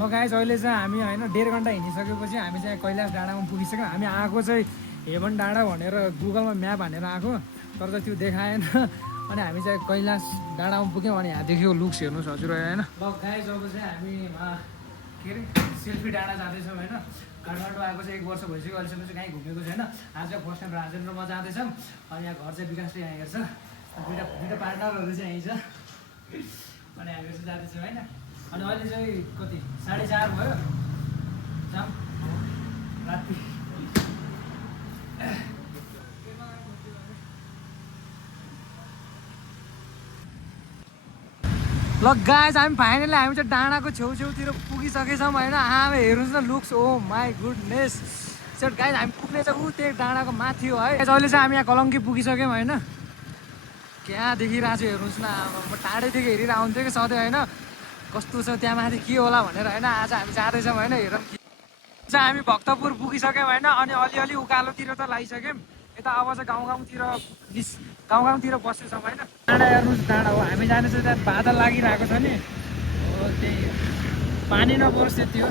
ल गाइस अहिले चाहिँ हामी होइन 1.5 घन्टा हिँडिसकेपछि हामी चाहिँ कैलाश डाँडामा पुगिसक्यौँ। हामी आएको चाहिँ हेभन डाँडा भनेर गुगलमा म्याप हानेर आएको, तर चाहिँ त्यो देखाएन। अनि हामी चाहिँ कैलाश डाँडामा पुग्यौँ। अनि यहाँ देखेको लुक्स हेर्नुहोस् हजुर होइन। ल गाइस अब चाहिँ हामी के अरे सेल्फी डाँडा जाँदैछौँ होइन। काठमाडौँ आएको चाहिँ 1 वर्ष भइसक्यो, अहिलेसम्म चाहिँ कहीँ घुमेको छैन। आज चाहिँ फर्स्ट टाइम राजेन र म जाँदैछौँ। अनि यहाँ घर चाहिँ विकासले यहाँ हेर्छ, दुइटा पार्टनरहरू चाहिँ यहीँ छ। अनि हामीहरू चाहिँ जाँदैछौँ होइन। अनि अहिले चाहिँ कति 4:30 भयो, जाम राति। ल गाइस हामी फाइनली हामी चाहिँ डाँडाको छेउछेउतिर पुगिसकेछौँ होइन। आमा हेर्नुहोस् न looks, oh my goodness. Set guys हामी पुग्ने चाहिँ त्यही डाँडाको माथि हो है। अहिले चाहिँ हामी यहाँ कलङ्की पुगिसक्यौँ होइन। क्या देखिरहेको छु हेर्नुहोस् न, म टाढैदेखि हेरेर आउँथेँ कि सधैँ होइन कस्तो छ त्यहाँ माथि के होला भनेर होइन। आज हामी जाँदैछौँ होइन। हेरौँ चाहिँ हामी भक्तपुर पुगिसक्यौँ होइन। अनि अलिअलि उकालोतिर त लगाइसक्यौँ। यता अब चाहिँ गाउँतिर बस्दैछौँ होइन। डाँडा हेर्नुहोस्, डाँडा हो हामी जाने चाहिँ त्यहाँ बादल लागिरहेको छ नि, हो त्यही पानी नपरोस् त्यति हो।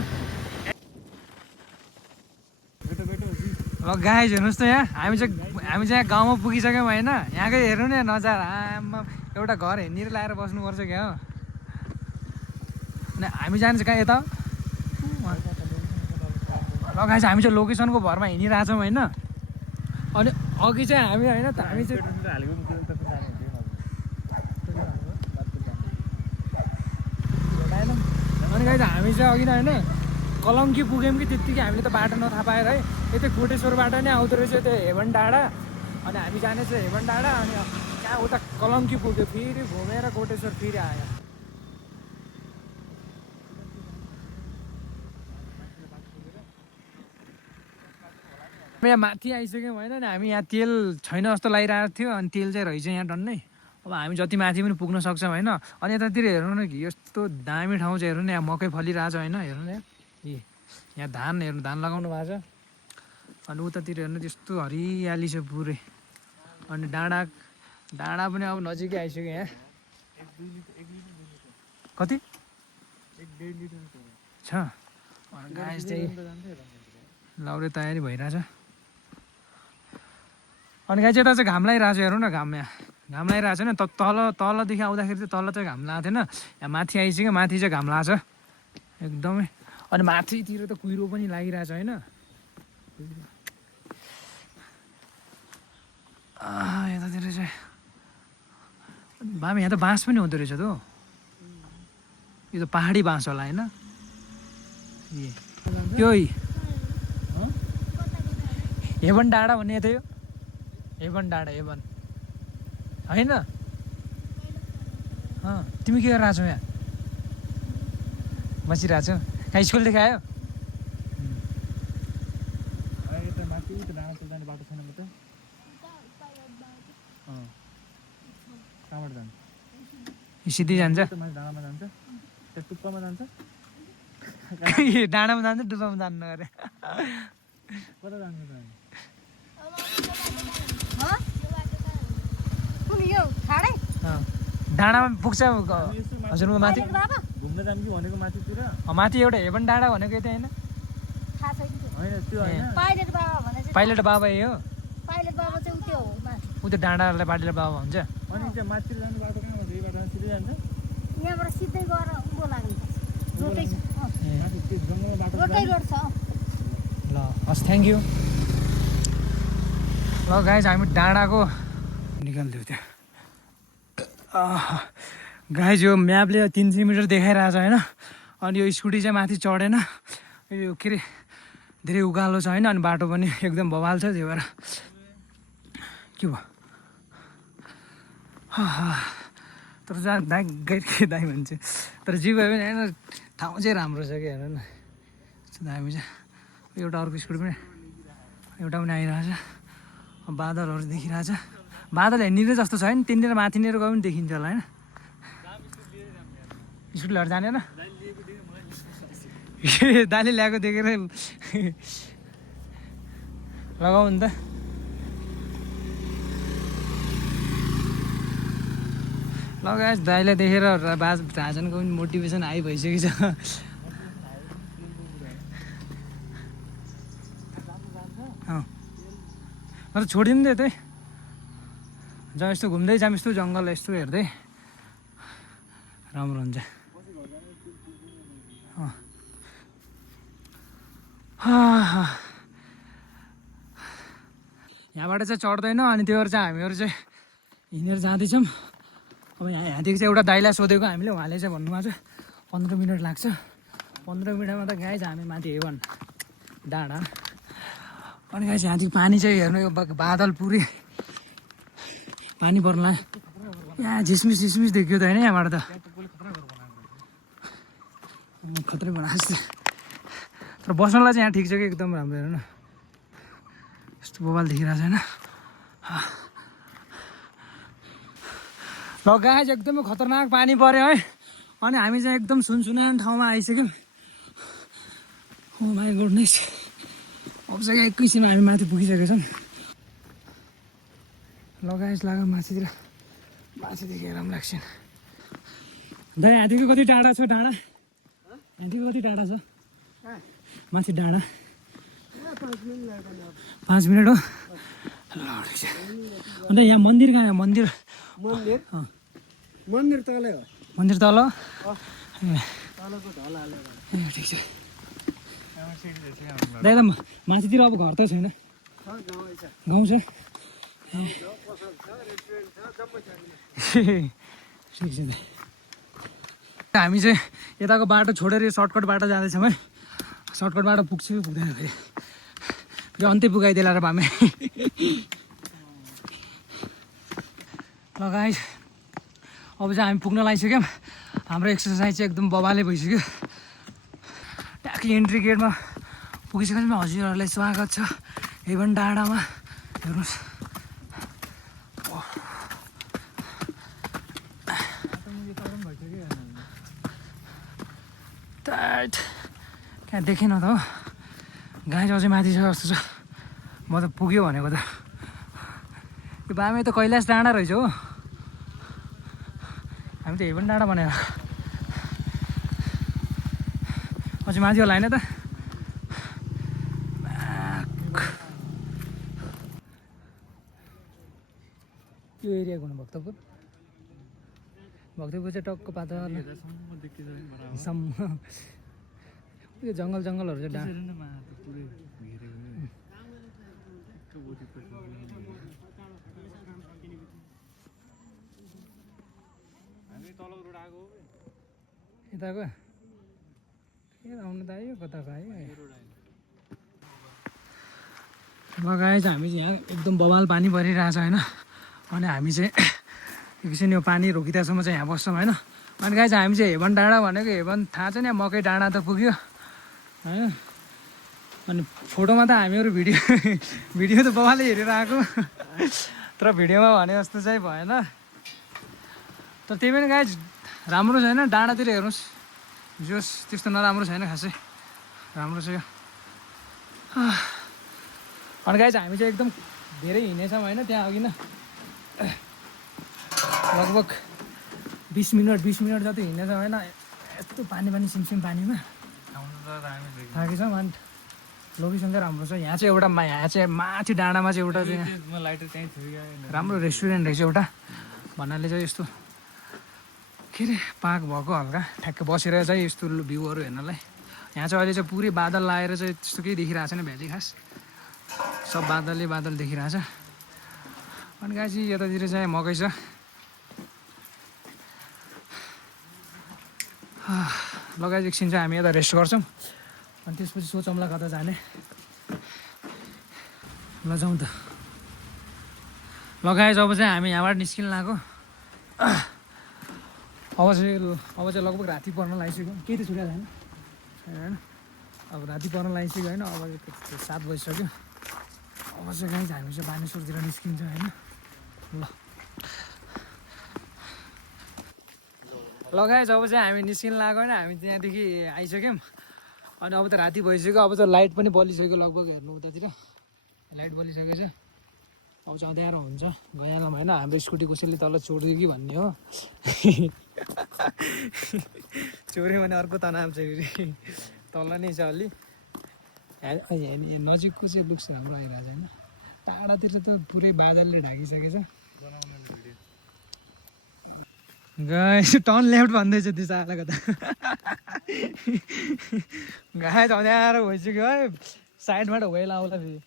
ल गाइस हेर्नुहोस् त यहाँ हामी चाहिँ गाउँमा पुगिसक्यौँ होइन। यहाँकै हेर्नु नि नजारा, आमा एउटा घर हेर्नेर लाएर बस्नुपर्छ क्या हो। अनि हामी जाने चाहिँ कहाँ यता। ल गाइस हामी चाहिँ लोकेसनको भरमा हिँडिरहेछौँ होइन। अनि अघि चाहिँ हामी होइन हामी चाहिँ अनि गाइस हामी चाहिँ अघि नै होइन कलङ्की पुग्यौँ कि त्यत्तिकै हामीले त बाटो नथाहा पाएर है। यतै कोटेश्वरबाट नै आउँदो रहेछ त्यो हेभन डाँडा। अनि हामी जाने चाहिँ हेभन डाँडा, अनि त्यहाँ उता कलङ्की पुग्यो, फेरि घुमेर कोटेश्वर फेरि आयो। यहाँ माथि आइसक्यौँ होइन। अनि हामी यहाँ तेल छैन जस्तो लागिरहेको थियो, अनि तेल चाहिँ रहेछ यहाँ डन्नै। अब हामी जति माथि पनि पुग्न सक्छौँ होइन। अनि यतातिर हेर्नु न यस्तो दामी ठाउँ चाहिँ हेर्नु न, यहाँ मकै फलिरहेको छ होइन। हेर्नु न यहाँ धान हेर्नु, धान लगाउनु भएको छ। अनि उतातिर हेर्नु त्यस्तो हरियाली छ पुरै। अनि डाँडा पनि अब नजिकै आइसक्यो यहाँ। कति 1.5 लिटर छ। गाइस चाहिँ लाउरे तयारी भइरहेछ। अनि गाइस यता चाहिँ घाम लागिरहेको छ हेर्नु न, घाम लागिरहेको छ नि। तलदेखि आउँदाखेरि चाहिँ तल चाहिँ घाम लागेको थिएन, यहाँ माथि आइसक्यो, माथि चाहिँ घाम लाग्छ एकदमै। अनि माथितिर त कुहिरो पनि लागिरहेछ होइन। यतातिर चाहिँ बाबा यहाँ त बाँस पनि हुँदो रहेछ त। यो त पहाडी बाँस होला होइन। यो हेभन डाँडा भन्ने यतै हो, हेभन डाँडा हेभन होइन। तिमी के गरिरहेको छौ यहाँ? बसिरहेको छौ? कहाँ स्कुलदेखि आयो? सिधै जान्छ, डाँडामा जान्छ, टुप्पामा जान्छ, डाँडामा जान्छ, टुप्पामा जानु अरे। कता जान्छ त? डाँडामा पुग्छ हजुरको माथि घुम्न जानु कि भनेको माथितिर। माथि एउटा हेभन डाँडा भनेको यतै होइन? पाइलट बाबा यही हो। पाइलट बाबा चाहिँ उ त्यो डाँडालाई पाइलट बाबा भन्छ। अनि चाहिँ माथि जानु बाटो कहाँ हुन्छ? यो बाटो सिधै जान्छ, यहाँबाट सिधै गएर उँभो लाग्नुपर्छ, रोटै छ, रोटै रोड छ। ल हस्, थ्याङ्क यू। ल गाइस हामी डाँडाको निकालिदियो त्यहाँ। गाइस यो म्यापले 300 मिटर देखाइरहेछ होइन। अनि यो स्कुटी चाहिँ माथि चढेन, यो के अरे धेरै उकालो छ होइन। अनि बाटो पनि एकदम बवाल छ, त्यही भएर के भयो। तर जहाँ दाइ दाइ भन्छ, तर जे भयो भने होइन ठाउँ चाहिँ राम्रो छ कि हेर न। हामी चाहिँ एउटा अर्को स्कुटी पनि एउटा पनि आइरहेछ। बादलहरू देखिरहेछ, बादल हेर्नेर जस्तो छ होइन। त्यहाँनिर माथिनिर गयो पनि देखिन्छ होला होइन। स्कुटी लिएर जाने न, दाइले ल्याएको देखेर लगाऊ नि त। ल गाइस दाइलाई देखेर राजनको पनि मोटिभेसन हाई भइसकेको छ। म त छोडिदिनु त्यही जहाँ यस्तो घुम्दै जाऊँ यस्तो जङ्गल यस्तो हेर्दै राम्रो हुन्छ। यहाँबाट चाहिँ चढ्दैन अनि त्यो भएर चाहिँ हामीहरू चाहिँ हिँडेर जाँदैछौँ। अब यहाँदेखि चाहिँ एउटा दाइलाई सोधेको हामीले, उहाँले चाहिँ भन्नुभएको छ 15 मिनट लाग्छ। 15 मिनटमा त गाइज हामी माथि हेभन डाँडा। अनि गाइज यहाँदेखि पानी चाहिँ हेर्नु, यो बादल पुरै पानी पर्ला। यहाँ झिसमिस देखियो त होइन यहाँबाट त खत्रै बनाएको तर बस्नलाई चाहिँ यहाँ ठिक छ कि एकदम राम्रो। हेर्नु यस्तो बोबाल देखिरहेको छ होइन। ल गाइज एकदमै खतरनाक पानी पऱ्यो है। अनि हामी चाहिँ एकदम सुनसुनान ठाउँमा आइसक्यौँ। ओ माई गुडनेस, अब चाहिँ एकैछिनमा हामी माथि पुगिसकेको छौँ। ल गाइज लाग्यो माथिदेखि हेरौँ लाग्छन्। दाइ यहाँदेखि कति टाढा छ डाँडा? यहाँदेखि कति टाढा छ माथि डाँडा? 5 मिनट हो। अन्त यहाँ मन्दिर कहाँ? मन्दिर तलै हो। मन्दिर तल? तलको ढल हालेर। ए ठिक छ। दाइ त माथितिर अब घर त छैन? गाउँ छ? ठिक छ। हामी चाहिँ यताको बाटो छोडेर यो सर्टकट बाटो जाँदैछौँ है। सर्टकट बाटो पुग्छ कि पुग्दैन फेरि, यो अन्त्य पुगाइदिएला र भामे। ल गाइस अब चाहिँ हामी पुग्न लागिसक्यौँ। हाम्रो एक्सर्साइज चाहिँ एकदम बबाले भइसक्यो। ट्याक्ली इन्ट्री गेटमा पुगिसकेपछि हजुरहरूलाई स्वागत छ हेभन डाँडामा। हेर्नुहोस् कहाँ देखेन त हो। गाई अझै माथि छ जस्तो छ। म त पुग्यो भनेको त। यो बामे त कैलाश डाँडा रहेछ हो। हामी त हेभन डाँडा भनेर अझै माथि होला होइन त। यो एरिया घुम्नु भक्तपुर चाहिँ टक्क पातल यो जङ्गलहरू चाहिँ यताको आउनु त आयो कताको आयो। लगाएछ हामी चाहिँ यहाँ एकदम बवाल पानी परिरहेछ होइन। अनि हामी चाहिँ एकछिन यो पानी रोकिँदासम्म चाहिँ यहाँ बस्छौँ होइन। अनि गाइस हामी चाहिँ हेभन डाँडा भनेको हेभन थाहा छ नि, मकै डाँडा त पुग्यो होइन। अनि फोटोमा त हामीहरू भिडियो त बवाले हेरेर आएको तर भिडियोमा भने जस्तो चाहिँ भएन। तर त्यही पनि गाइस राम्रो छैन डाँडातिर हेर्नुहोस्, जोस् त्यस्तो नराम्रो छैन खासै, राम्रो छ यो। अनि गाइस हामी चाहिँ एकदम धेरै हिँडेछौँ होइन। त्यहाँ अघि न लगभग 20 मिनट जति हिँडेछौँ होइन। यस्तो पानी सिमसिम पानीमा थाकेछौँ। अनि लोकेसन चाहिँ राम्रो छ। यहाँ चाहिँ एउटा माथि डाँडामा चाहिँ एउटा चाहिँ राम्रो रेस्टुरेन्ट रहेछ एउटा भन्नाले चाहिँ यस्तो के अरे पार्क भएको हल्का ठ्याक्क बसेर चाहिँ यस्तो भ्यूहरू हेर्नलाई। यहाँ चाहिँ अहिले चाहिँ पुरै बादल लाएर चाहिँ त्यस्तो केही देखिरहेको छैन भ्याली खास, सब बादल देखिरहेछ। अनि गाई चाहिँ यतातिर चाहिँ मकै छ। लगाइ एकछिन चाहिँ हामी यता रेस्ट गर्छौँ अनि त्यसपछि सोचौँला कता जाने। ल जाउँ त। लगाएछ अब चाहिँ हामी यहाँबाट निस्किन लाग्यो। अब चाहिँ लगभग राति पर्न लागिसक्यो। केही त छुट्या छैन होइन। अब राति पर्न लागिसक्यो होइन। अब 7 बजिसक्यो। अब चाहिँ गाइस हामी चाहिँ बानेश्वरतिर निस्किन्छ होइन। ल गाइस अब चाहिँ हामी निस्किन लाग्यो होइन। हामी त्यहाँदेखि आइसक्यौँ। अनि अब त राति भइसक्यो। अब त लाइट पनि बलिसक्यो लगभग हेर्नु उतातिर लाइट बलिसकेको छ। अब चाहिँ अँध्यारो हुन्छ गइहालौँ होइन। हाम्रो स्कुटी कसैले तल छोडिदियो कि भन्ने हो चोऱ्यो भने अर्को तनाव चाहिँ तल नै छ अलि। नजिकको चाहिँ लुक्स राम्रो आइरहेको छ होइन। टाढातिर त पुरै बादलले ढाकिसकेछ गाइस टर्न लेफ्ट भन्दैछ त्यो चालक त गाइस अँध्यारो भइसक्यो है साइडबाट वेल आउला फेरि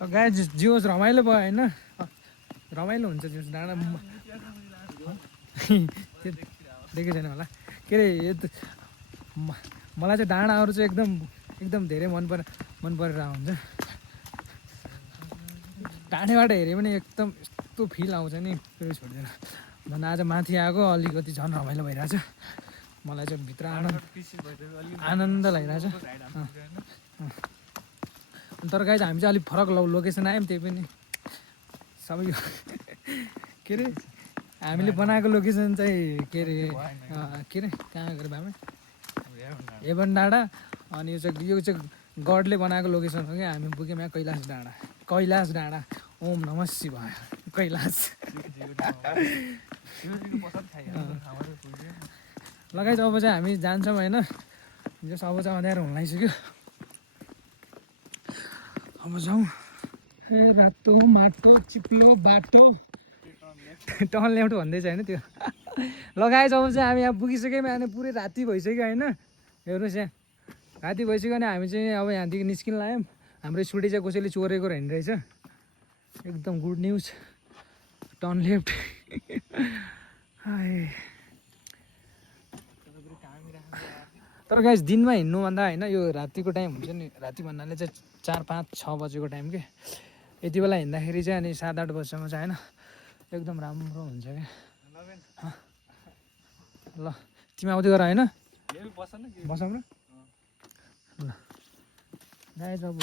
गाइस जियोस् रमाइलो भयो होइन रमाइलो हुन्छ जियोस् डाँडा देखेको छैन होला के अरे मलाई चाहिँ डाँडाहरू चाहिँ एकदम धेरै मन परेर हुन्छ टाढेबाट हेऱ्यो भने एकदम यस्तो फिल आउँछ नि त्यो छोड्दैन भन्दा आज माथि आएको अलिकति झन् रमाइलो भइरहेछ मलाई चाहिँ भित्र आनन्द लागिरहेछ तर गाइस हामी चाहिँ अलिक फरक लोकेसन आयौँ त्यही पनि सबै के अरे हामीले बनाएको लोकेसन चाहिँ के अरे कहाँ गएर भामे एभन डाँडा अनि यो चाहिँ गडले बनाएको लोकेसन हो क्या हामी पुग्यौँ यहाँ कैलाश डाँडा ओम नमः शिवाय कैलाश लगाइछ अब चाहिँ हामी जान्छौँ होइन जस अब चाहिँ अँध्यारो हुन लागिसक्यो अब जाउँ ए रातो माटो चिप्लो बाटो टर्न लेफ्ट भन्दैछ होइन त्यो लगाएछ अब चाहिँ हामी यहाँ पुगिसक्यौँ अनि पुरै राति भइसक्यो होइन हेर्नुहोस् यहाँ राति भइसक्यो भने हामी चाहिँ अब यहाँदेखि निस्किन लाग्यौँ हाम्रो स्कुटी चाहिँ कसैले चोरेको रहेन रहेछ एकदम गुड न्युज टर्न लेफ्ट तर गाइस दिनमा हिँड्नुभन्दा होइन यो रातिको टाइम हुन्छ नि राति भन्नाले चाहिँ 4, 5, 6 बजेको टाइम के यति बेला हिँड्दाखेरि चाहिँ अनि 7, 8 बजीसम्म चाहिँ होइन एकदम राम्रो हुन्छ क्या ल तिमी आउँदै गर होइन बसौँ र ल गाइस अब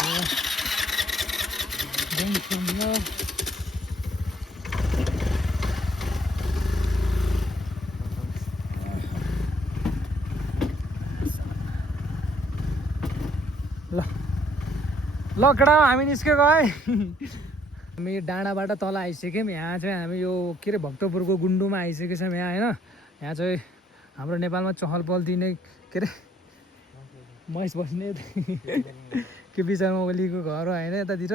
ल केटा हामी निस्केको है हामी डाँडाबाट तल आइसक्यौँ यहाँ चाहिँ हामी यो के अरे भक्तपुरको गुन्डुमा आइसकेको छौँ यहाँ होइन यहाँ चाहिँ हाम्रो नेपालमा चहल पहल दिने के अरे महेश बस्ने के विचारमा ओलीको घर हो होइन यतातिर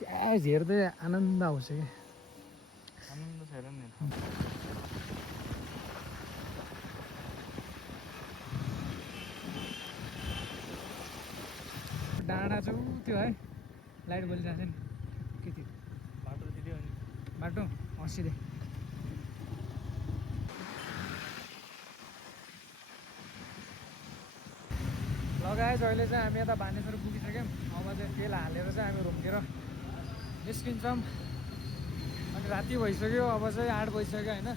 क्या हेर्दै आनन्द आउँछ कि आनन्द छैन नि डाँडा चाहिँ त्यो है लाइट बलिरहेको छ नि के थियो बाटो दियो नि बाटो सिधै लगाएछ अहिले चाहिँ हामी यता बानेश्वर पुगिसक्यौँ अब चाहिँ तेल हालेर चाहिँ हामी रोकेर निस्किन्छौँ अनि राति भइसक्यो अब चाहिँ 8 बजिसक्यो होइन